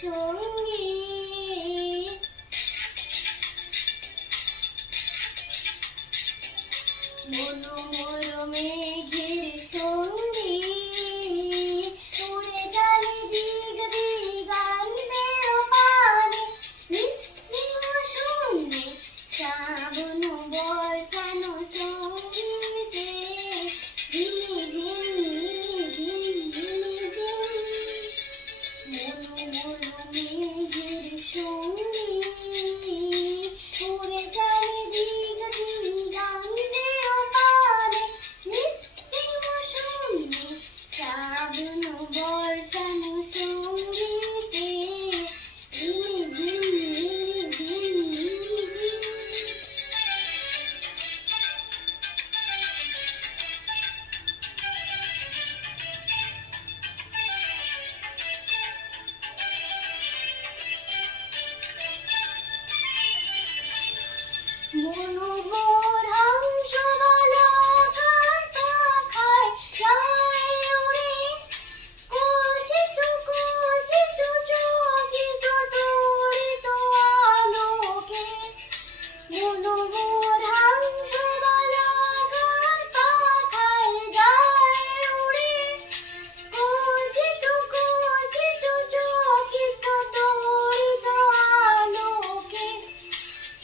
সঙ্গী। মনোময় মেঘের সঙ্গী, উড়ে জানি দিগ দিগান্তের পানে, নিঃসীম শূন্যে শ্রাবণ বর্ষানো সঙ্গীতে, ঝিমি ঝিমি ঝিমি ঝিমি। মনোময় মেঘের সঙ্গী, উড়ে জানি দিগ দিগান্তের পানে, নিঃসীম শূন্যে শ্রাবণ বর্ষানো সঙ্গীতে, ঝিমি ঝিমি ঝিমি ঝিমি। মনোময় হংসবালাকার পাখায় যায় উড়ে, কুঞ্চিত কুঞ্চিত চকিত তড়িত আলোকে। মনোময় হংসবালাকার পাখায় যায় উড়ে, কুঞ্চিত কুঞ্চিত চকিত তড়িত আলোকে।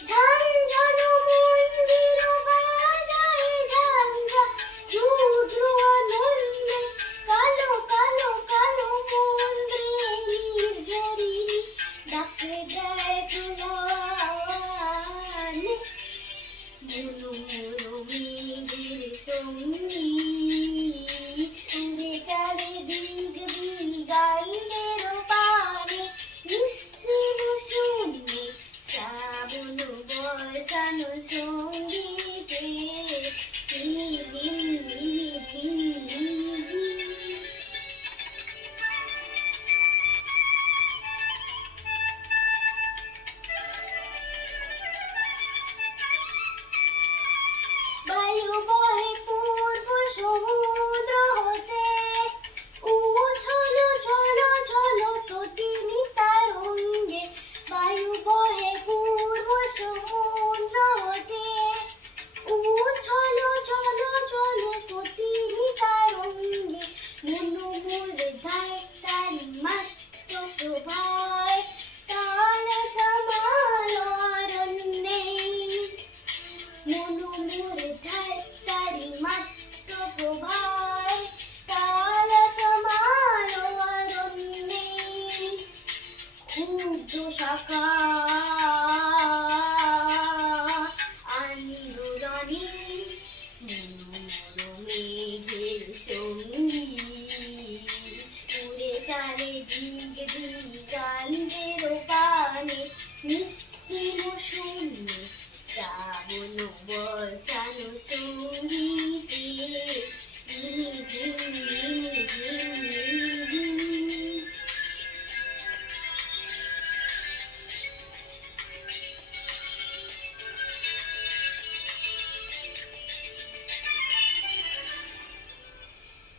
ঝনঝন মন্দির বাজায় ঝাঞ্ঝা, রুদ্র আনন্দে কালো কালো কালো মন্ত্রে নির্ঝরিণী ডাকে দেয় প্রয়াণে। মনোময় মেঘের সঙ্গী, উড়ে চলে দিগ দিগান্তের পানে, নিঃসীম শূন্যে শ্রাবণ বর্ষানো